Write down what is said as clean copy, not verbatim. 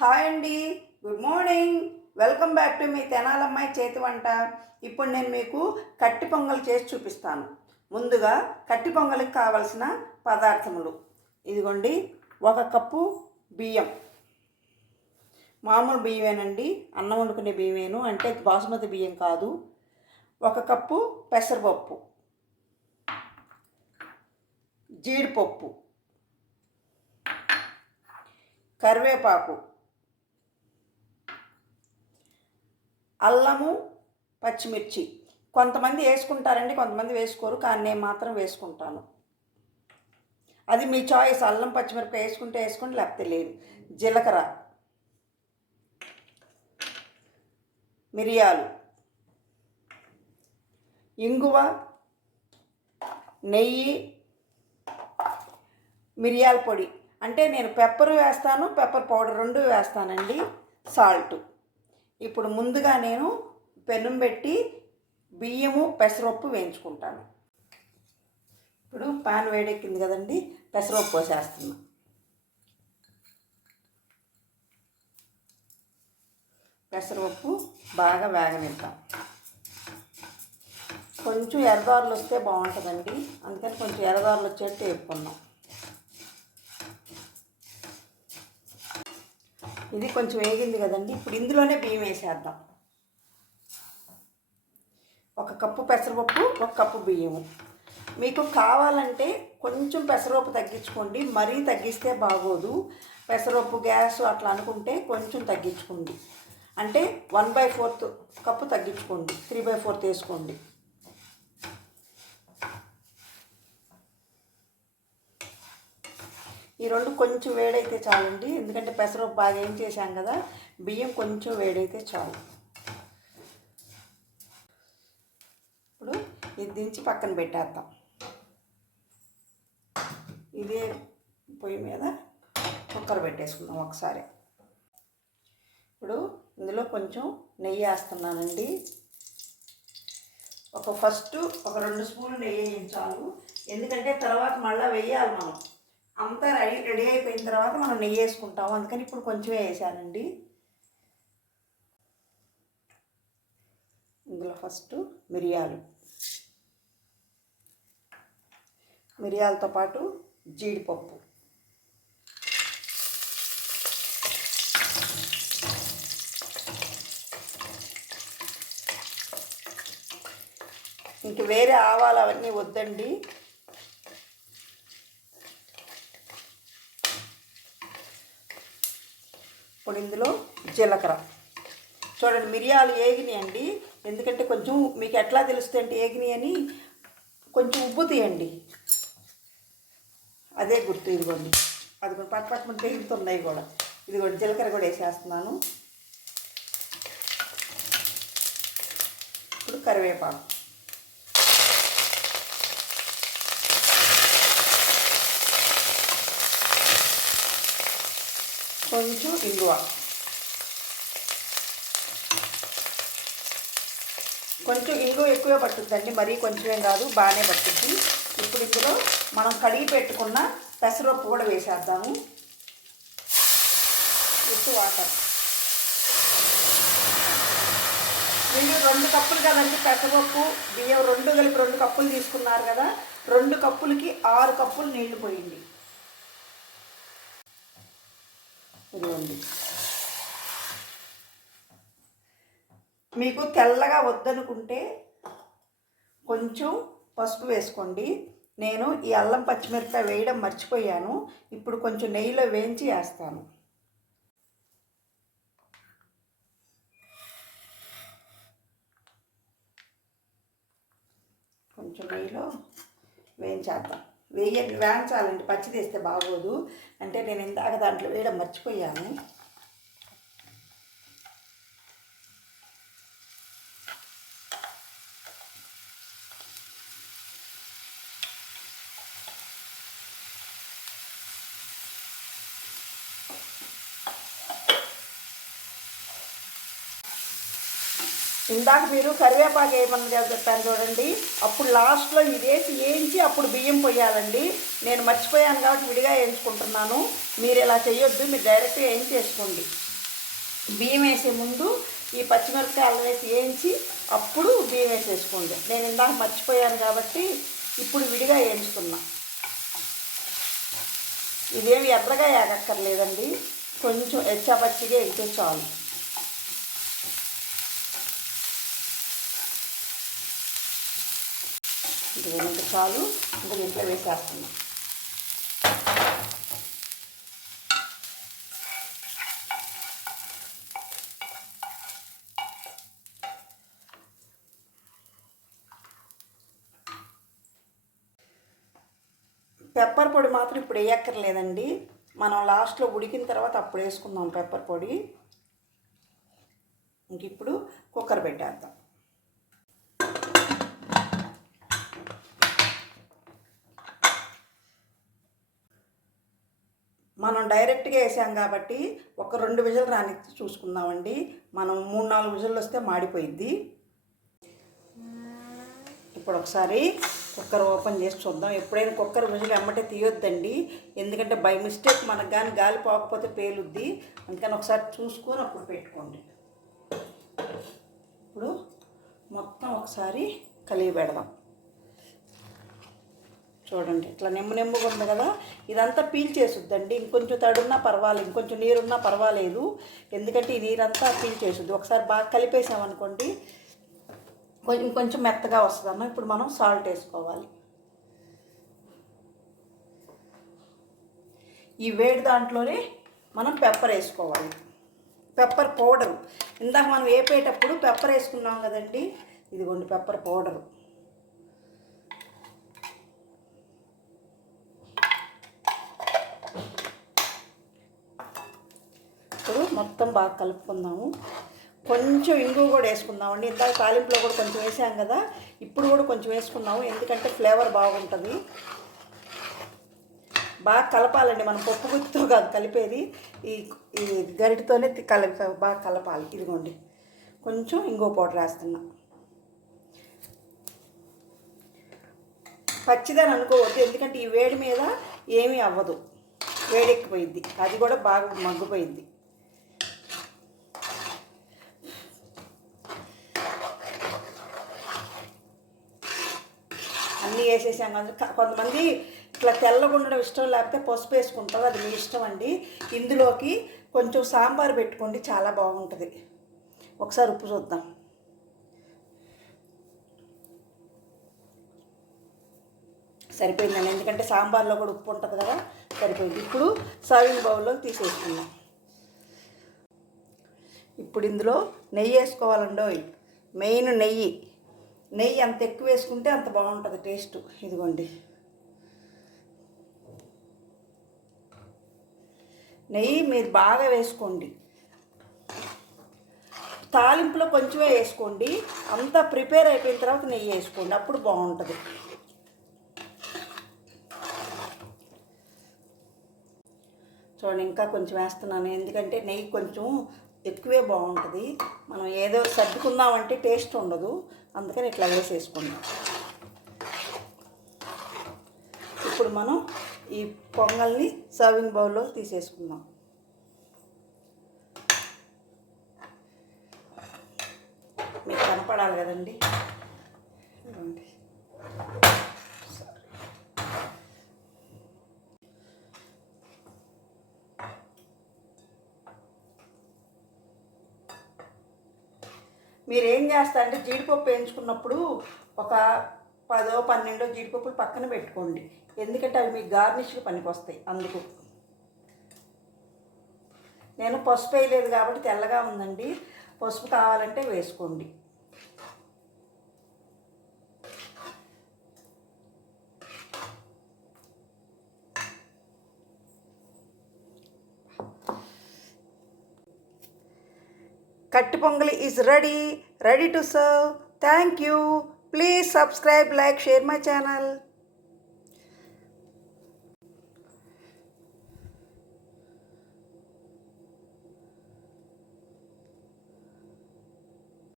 Hi అండి, good morning. Welcome back to మీ తెనాలమ్మాయి చేతి వంట. ఇప్పుడు నేను మీకు కట్టి పొంగల్ చేసి చూపిస్తాను. ముందుగా కట్టి పొంగల్కి కావలసిన పదార్థములు ఇదిగోండి. 1 కప్పు బియ్యం, మామూలు బియ్యమేనండి, అన్నం వండుకునే బియ్యమేను, అంటే బాసుమతి బియ్యం కాదు. 1 కప్పు పెసరపప్పు, జీడిపప్పు, కరివేపాకు, అల్లము, పచ్చిమిర్చి. కొంతమంది వేసుకుంటారండి, కొంతమంది వేసుకోరు, కానీ నేను మాత్రం వేసుకుంటాను. అది మీ చాయిస్. అల్లం పచ్చిమిరపకాయ వేసుకుంటే వేసుకోండి, లేకపోతే లేదు. జీలకర్ర, మిరియాలు, ఇంగువ, నెయ్యి, మిరియాల పొడి, అంటే నేను పెప్పర్ వేస్తాను, పెప్పర్ పౌడర్ 2 వేస్తానండి, సాల్ట్. ఇప్పుడు ముందుగా నేను పెనం పెట్టి బియ్యము పెసరపప్పు వేయించుకుంటాను. ఇప్పుడు పాన్ వేడెక్కింది కదండి, పెసరపప్పు పోసేస్తున్నా. పెసరపప్పు బాగా వేగనిద్దాం. కొంచెం ఎర్రదారులు వస్తే బాగుంటుందండి, అందుకని కొంచెం ఎర్రదారులు వచ్చేట్టు వేపుకున్నాం. ఇది కొంచెం వేగింది కదండి, ఇప్పుడు ఇందులోనే బియ్యం వేసేద్దాం. 1 కప్పు పెసరపప్పు, 1 కప్పు బియ్యము. మీకు కావాలంటే కొంచెం పెసరపప్పు తగ్గించుకోండి, మరీ తగ్గిస్తే బాగోదు. పెసరపప్పు గ్యాస్ అట్లా అనుకుంటే కొంచెం తగ్గించుకోండి, అంటే 1/4 కప్పు తగ్గించుకోండి, 3/4 వేసుకోండి. ఈ 2 కొంచెం వేడైతే చాలండి, ఎందుకంటే పెసరపప్పు బాగా ఏం చేశాం కదా, బియ్యం కొంచెం వేడైతే చాలు. ఇప్పుడు ఇది దించి పక్కన పెట్టేద్దాం. ఇదే పొయ్యి మీద కుక్కర్ పెట్టేసుకుందాం ఒకసారి. ఇప్పుడు ఇందులో కొంచెం నెయ్యి వేస్తున్నానండి. ఫస్ట్ ఒక 2 స్పూన్లు నెయ్యి వేయించాలి, ఎందుకంటే తర్వాత మళ్ళీ వేయాలి మనం. అంతా రెడీ అయిపోయిన తర్వాత మనం నెయ్యి వేసుకుంటాము, అందుకని ఇప్పుడు కొంచెం వేసానండి. ఇందులో ఫస్ట్ మిరియాలతో పాటు జీడిపప్పు, ఇంక వేరే ఆవాలు అవన్నీ వద్దండి. ఇప్పుడు ఇందులో జీలకర్ర. చూడండి, మిరియాలు ఏగినాయండి, ఎందుకంటే కొంచెం మీకు ఎట్లా తెలుస్తుంది అంటే ఏగినాయి అని, కొంచెం ఉప్పు తీయండి, అదే గుర్తు. ఇదిగోండి, అది కూడా పట్టుపట్టుకుని తెగుతున్నాయి కూడా. ఇదిగోండి, జీలకర్ర కూడా వేసేస్తున్నాను. ఇప్పుడు కరివేపాకు, కొంచెం ఇంగువ, కొంచెం ఇంగువ ఎక్కువే పట్టుద్దండి, మరీ కొంచెమేం కాదు, బాగానే పట్టుద్ది. ఇప్పుడు ఇందులో మనం కడిగి పెట్టుకున్న పెసరపప్పు కూడా వేసేద్దాము. ఉప్పు, వాటర్. మీరు 2 కప్పులు కదండి పెసరపప్పు, బియ్యం 2 కలిపి 2 కప్పులు తీసుకున్నారు కదా, 2 కప్పులకి 6 కప్పులు నీళ్లు పోయండి. ఇదిగోండి, మీకు తెల్లగా వద్దనుకుంటే కొంచెం పసుపు వేసుకోండి. నేను ఈ అల్లం పచ్చిమిరపకాయ వేయడం మర్చిపోయాను, ఇప్పుడు కొంచెం నెయ్యిలో వేయించి వేస్తాను. కొంచెం నెయ్యిలో వేయించేద్దాం. వేయించాలండి, పచ్చిది వేస్తే బాగోదు, అంటే నేను ఇందాక దాంట్లో వేయడం మర్చిపోయాను. ఇందాక మీరు కరివేపాకు వేయమని చెప్పాను చూడండి, అప్పుడు లాస్ట్లో ఇది వేసి వేయించి అప్పుడు బియ్యం పోయాలండి. నేను మర్చిపోయాను కాబట్టి విడిగా వేయించుకుంటున్నాను. మీరు ఇలా చేయొద్దు, మీరు డైరెక్ట్గా వేయించేసుకోండి. బియ్యం వేసే ముందు ఈ పచ్చిమిరపకాయలు వేసి వేయించి అప్పుడు బియ్యం వేసేసుకోండి. నేను ఇందాక మర్చిపోయాను కాబట్టి ఇప్పుడు విడిగా వేయించుకున్నా. ఇదేమి ఎర్రగా ఏగక్కర్లేదండి, కొంచెం ఎచ్చాపచ్చిగా ఎగితే చాలు. ఇంకా చాలు, ఇంకా దీంట్లో వేసేస్తున్నాం. పెప్పర్ పొడి మాత్రం ఇప్పుడు వేయక్కర్లేదండి, మనం లాస్ట్లో ఉడికిన తర్వాత అప్పుడు వేసుకుందాం పెప్పర్ పొడి. ఇంక ఇప్పుడు కుక్కర్ పెట్టేద్దాం. మనం డైరెక్ట్గా వేసాం కాబట్టి ఒక 2 విజిల్ రాని చూసుకుందామండి. మనం 3-4 విజిల్లు వస్తే మాడిపోయిద్ది. ఇప్పుడు ఒకసారి కుక్కర్ ఓపెన్ చేసి చూద్దాం. ఎప్పుడైనా కుక్కర్ విజిల్ ఎమ్మటే తీయొద్దండి, ఎందుకంటే బై మిస్టేక్ మనకు కానీ గాలి పోకపోతే పేలుద్ది. అందుకని ఒకసారి చూసుకొని అప్పుడు పెట్టుకోండి. ఇప్పుడు మొత్తం ఒకసారి కలిగి పెడదాం. చూడండి ఇట్లా నెమ్ముగా ఉంది కదా, ఇదంతా పీల్చేసుద్దండి. ఇంకొంచెం తడున్నా పర్వాలేదు, ఇంకొంచెం నీరున్నా పర్వాలేదు, ఎందుకంటే ఈ నీరంతా పీల్చేసుద్ది. ఒకసారి బాగా కలిపేసామనుకోండి కొంచెం మెత్తగా వస్తుందమ్మా. ఇప్పుడు మనం సాల్ట్ వేసుకోవాలి. ఈ వేడి దాంట్లోనే మనం పెప్పర్ వేసుకోవాలి. పెప్పర్ పౌడరు ఇందాక మనం వేపేటప్పుడు పెప్పర్ వేసుకున్నాం కదండి, ఇదిగోండి పెప్పర్ పౌడరు. ఇప్పుడు మొత్తం బాగా కలుపుకుందాము. కొంచెం ఇంగువ కూడా వేసుకుందామండి. ఇందాక తాలింపులో కూడా కొంచెం వేసాం కదా, ఇప్పుడు కూడా కొంచెం వేసుకున్నాము, ఎందుకంటే ఫ్లేవర్ బాగుంటుంది. బాగా కలపాలండి, మనం పప్పు గుత్తితో కాదు కలిపేది, ఈ గరిటతోనే బాగా కలపాలి. ఇదిగోండి కొంచెం ఇంగువ పౌడర్ వేస్తున్నా. పచ్చిదని అనుకోవద్దు, ఎందుకంటే ఈ వేడి మీద ఏమీ అవ్వదు, వేడెక్కిపోయిద్ది, అది కూడా బాగా మగ్గిపోయిద్ది. అన్నీ వేసేసాం కదా. కొంతమంది ఇట్లా తెల్లగా ఉండడం ఇష్టం, లేకపోతే పసుపు వేసుకుంటారు, అది మీ ఇష్టం అండి. ఇందులోకి కొంచెం సాంబార్ పెట్టుకోండి, చాలా బాగుంటుంది. ఒకసారి ఉప్పు చూద్దాం. సరిపోయిందండి, ఎందుకంటే సాంబార్లో కూడా ఉప్పు ఉంటుంది కదా, సరిపోయింది. ఇప్పుడు సర్వింగ్ బౌల్లో తీసేసుకుందాం. ఇప్పుడు ఇందులో నెయ్యి వేసుకోవాలండి, మెయిన్ నెయ్యి. నెయ్యి అంత ఎక్కువ వేసుకుంటే అంత బాగుంటుంది టేస్ట్. ఇదిగోండి నెయ్యి మీరు బాగా వేసుకోండి. తాలింపులో కొంచెమే వేసుకోండి, అంతా ప్రిపేర్ అయిపోయిన తర్వాత నెయ్యి వేసుకోండి, అప్పుడు బాగుంటుంది. చూడండి ఇంకా కొంచెం వేస్తున్నాను, ఎందుకంటే నెయ్యి కొంచెం ఎక్కువే బాగుంటుంది. మనం ఏదో సర్దుకుందామంటే టేస్ట్ ఉండదు, అందుకని ఇట్లా వేసేసుకుందాం. ఇప్పుడు మనం ఈ పొంగల్ని సర్వింగ్ బౌల్లో తీసేసుకుందాం. మీకు కనపడాలి కదండి. మీరు ఏం చేస్తారంటే జీడిపప్పు వేయించుకున్నప్పుడు ఒక 10-12 జీడిపప్పులు పక్కన పెట్టుకోండి, ఎందుకంటే అవి మీకు గార్నిష్కి పనికి వస్తాయి. అందుకు నేను పసుపు వేయలేదు కాబట్టి తెల్లగా ఉందండి, పసుపు కావాలంటే వేసుకోండి. Katti Pongali is ready to serve. Thank you. Please subscribe, like, share my channel.